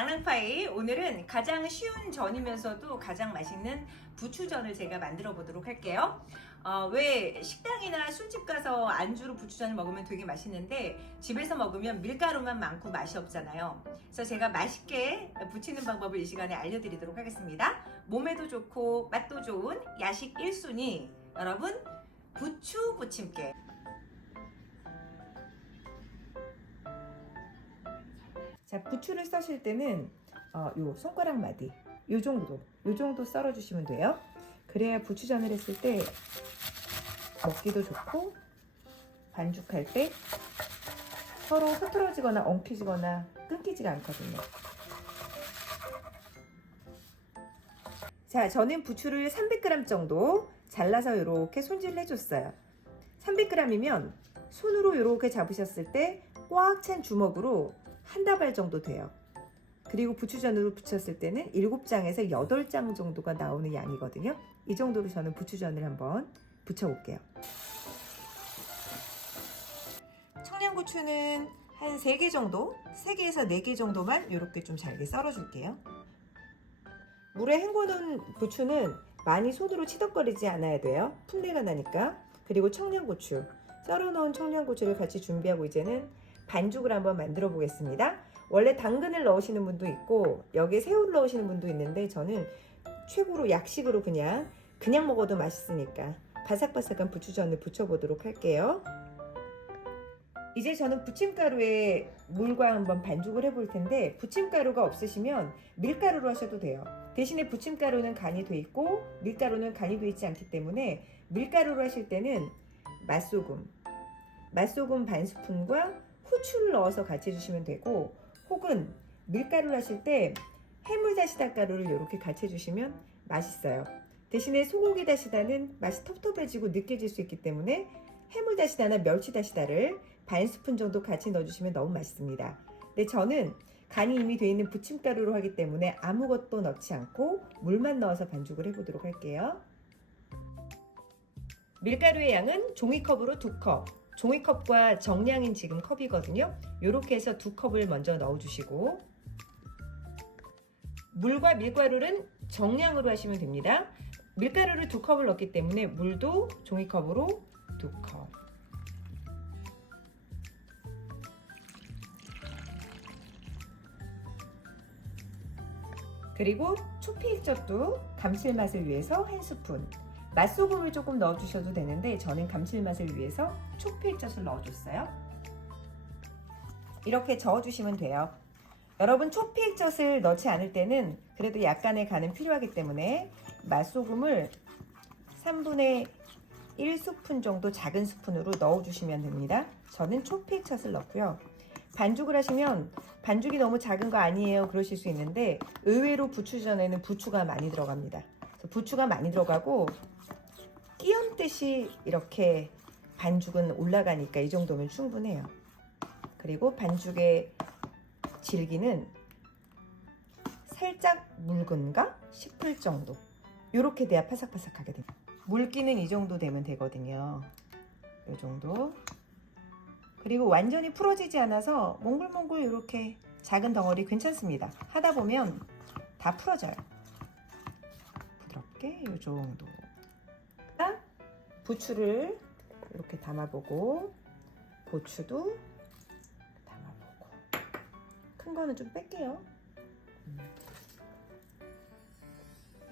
랑랑파이, 오늘은 가장 쉬운 전이면서도 가장 맛있는 부추전을 제가 만들어 보도록 할게요. 왜 식당이나 술집 가서 안주로 부추전을 먹으면 되게 맛있는데 집에서 먹으면 밀가루만 많고 맛이 없잖아요. 그래서 제가 맛있게 부치는 방법을 이 시간에 알려드리도록 하겠습니다. 몸에도 좋고 맛도 좋은 야식 1순위, 여러분 부추 부침개. 자, 부추를 써실 때는 요 손가락 마디 요 정도 썰어 주시면 돼요. 그래야 부추전을 했을 때 먹기도 좋고 반죽할 때 서로 흐트러지거나 엉키지거나 끊기지가 않거든요. 자, 저는 부추를 300g 정도 잘라서 이렇게 손질을 해줬어요. 300g이면 손으로 이렇게 잡으셨을 때 꽉 찬 주먹으로 한 다발 정도 돼요. 그리고 부추전으로 부쳤을 때는 7장에서 8장 정도가 나오는 양이거든요. 이 정도로 저는 부추전을 한번 부쳐볼게요. 청양고추는 한 3개 정도, 3개에서 4개 정도만 이렇게 좀 잘게 썰어줄게요. 물에 헹궈놓은 부추는 많이 손으로 치덕거리지 않아야 돼요. 풋내가 나니까. 그리고 청양고추, 썰어놓은 청양고추를 같이 준비하고 이제는 반죽을 한번 만들어 보겠습니다. 원래 당근을 넣으시는 분도 있고 여기에 새우를 넣으시는 분도 있는데 저는 최고로 약식으로 그냥 먹어도 맛있으니까 바삭바삭한 부추전을 부쳐보도록 할게요. 이제 저는 부침가루에 물과 한번 반죽을 해볼 텐데 부침가루가 없으시면 밀가루로 하셔도 돼요. 대신에 부침가루는 간이 돼 있고 밀가루는 간이 돼 있지 않기 때문에 밀가루로 하실 때는 맛소금 반 스푼과 후추를 넣어서 같이 해주시면 되고, 혹은 밀가루를 하실 때 해물다시다 가루를 이렇게 같이 해주시면 맛있어요. 대신에 소고기 다시다는 맛이 텁텁해지고 느껴질 수 있기 때문에 해물다시다나 멸치다시다를 반 스푼 정도 같이 넣어주시면 너무 맛있습니다. 근데 저는 간이 이미 되어 있는 부침가루로 하기 때문에 아무것도 넣지 않고 물만 넣어서 반죽을 해보도록 할게요. 밀가루의 양은 종이컵으로 2컵, 종이컵과 정량인 지금 컵이거든요. 이렇게 해서 2컵을 먼저 넣어주시고, 물과 밀가루는 정량으로 하시면 됩니다. 밀가루를 2컵을 넣기 때문에 물도 종이컵으로 2컵. 그리고 초피익젓도 감칠맛을 위해서 1스푼. 맛소금을 조금 넣어주셔도 되는데 저는 감칠맛을 위해서 초피익젓을 넣어줬어요. 이렇게 저어주시면 돼요. 여러분 초피익젓을 넣지 않을 때는 그래도 약간의 간은 필요하기 때문에 맛소금을 3분의 1스푼 정도 작은 스푼으로 넣어주시면 됩니다. 저는 초피익젓을 넣고요. 반죽을 하시면 반죽이 너무 작은 거 아니에요 그러실 수 있는데 의외로 부추전에는 부추가 많이 들어갑니다. 그래서 부추가 많이 들어가고 끼얹듯이 이렇게 반죽은 올라가니까 이 정도면 충분해요. 그리고 반죽의 질기는 살짝 묽은가 싶을 정도, 이렇게 돼야 파삭파삭하게 됩니다. 물기는 이 정도 되면 되거든요. 이 정도. 그리고 완전히 풀어지지 않아서 몽글몽글 이렇게 작은 덩어리 괜찮습니다. 하다 보면 다 풀어져요. 부드럽게 이 정도. 부추를 이렇게 담아보고 고추도 담아보고, 큰 거는 좀 뺄게요.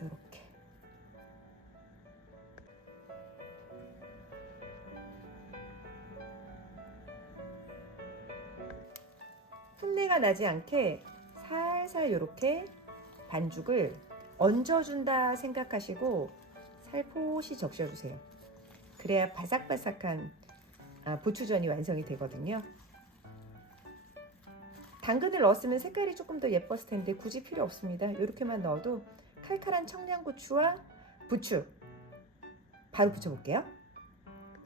이렇게. 풋내가 나지 않게 살살 이렇게 반죽을 얹어준다 생각하시고 살포시 적셔주세요. 그래야 바삭바삭한 부추전이 완성이 되거든요. 당근을 넣었으면 색깔이 조금 더 예뻤을 텐데 굳이 필요 없습니다. 이렇게만 넣어도 칼칼한 청양고추와 부추 바로 부쳐볼게요.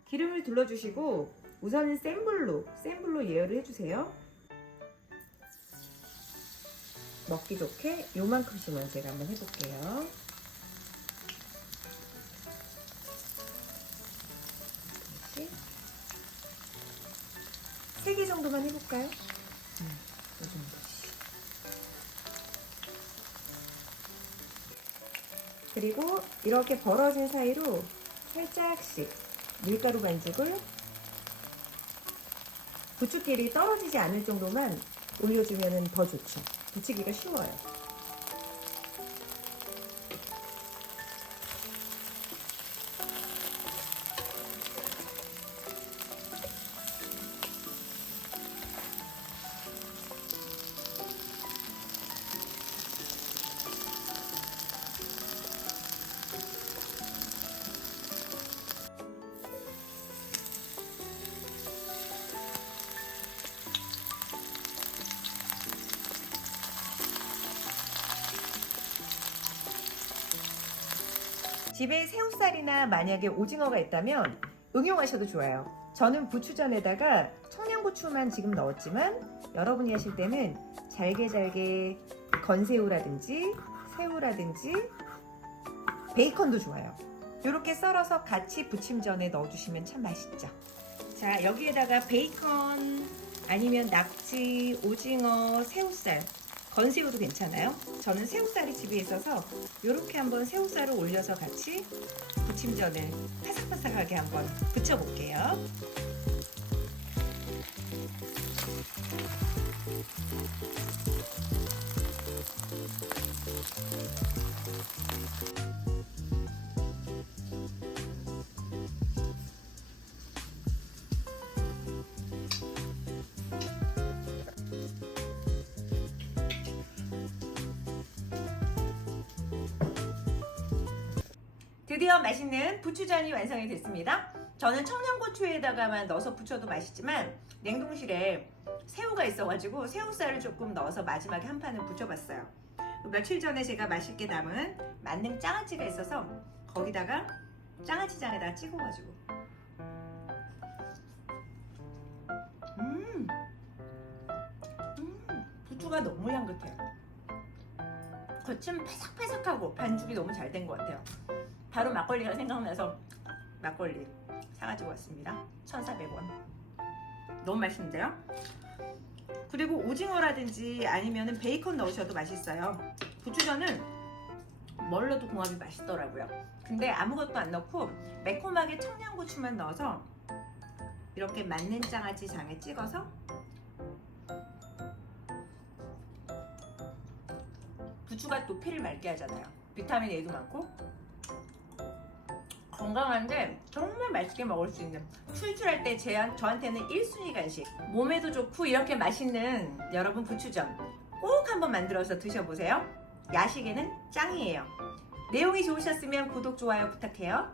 기름을 둘러주시고 우선은 센 불로 예열을 해주세요. 먹기 좋게 요만큼씩만 제가 한번 해볼게요. 3개 정도만 해볼까요? 이 정도씩. 그리고 이렇게 벌어진 사이로 살짝씩 밀가루 반죽을 부추끼리 떨어지지 않을 정도만 올려주면 더 좋죠. 부치기가 쉬워요. 집에 새우살이나 만약에 오징어가 있다면 응용하셔도 좋아요. 저는 부추전에다가 청양고추만 지금 넣었지만 여러분이 하실 때는 잘게 건새우라든지 새우라든지 베이컨도 좋아요. 이렇게 썰어서 같이 부침전에 넣어주시면 참 맛있죠. 자, 여기에다가 베이컨 아니면 낙지, 오징어, 새우살, 건새우도 괜찮아요. 저는 새우살이 집에 있어서 이렇게 한번 새우살을 올려서 같이 부침전을 바삭바삭하게 한번 부쳐볼게요. 드디어 맛있는 부추전이 완성이 됐습니다. 저는 청양고추에다가만 넣어서 부쳐도 맛있지만 냉동실에 새우가 있어가지고 새우살을 조금 넣어서 마지막에 한 판을 부쳐봤어요. 며칠 전에 제가 맛있게 담은 만능 장아찌가 있어서 거기다가 장아찌장에다가 찍어가지고 부추가 너무 향긋해요. 겉은 바삭바삭하고 반죽이 너무 잘 된 것 같아요. 바로 막걸리가 생각나서 막걸리 사가지고 왔습니다. 1,400원. 너무 맛있는데요? 그리고 오징어라든지 아니면 베이컨 넣으셔도 맛있어요. 부추전은 뭘 넣어도 궁합이 맛있더라고요. 근데 아무것도 안 넣고 매콤하게 청양고추만 넣어서 이렇게 맞는 장아찌 장에 찍어서 부추가 또 피를 맑게 하잖아요. 비타민 A도 많고 건강한데 정말 맛있게 먹을 수 있는, 출출할 때 저한테는 1순위 간식, 몸에도 좋고 이렇게 맛있는 여러분 부추전 꼭 한번 만들어서 드셔보세요. 야식에는 짱이에요. 내용이 좋으셨으면 구독, 좋아요 부탁해요.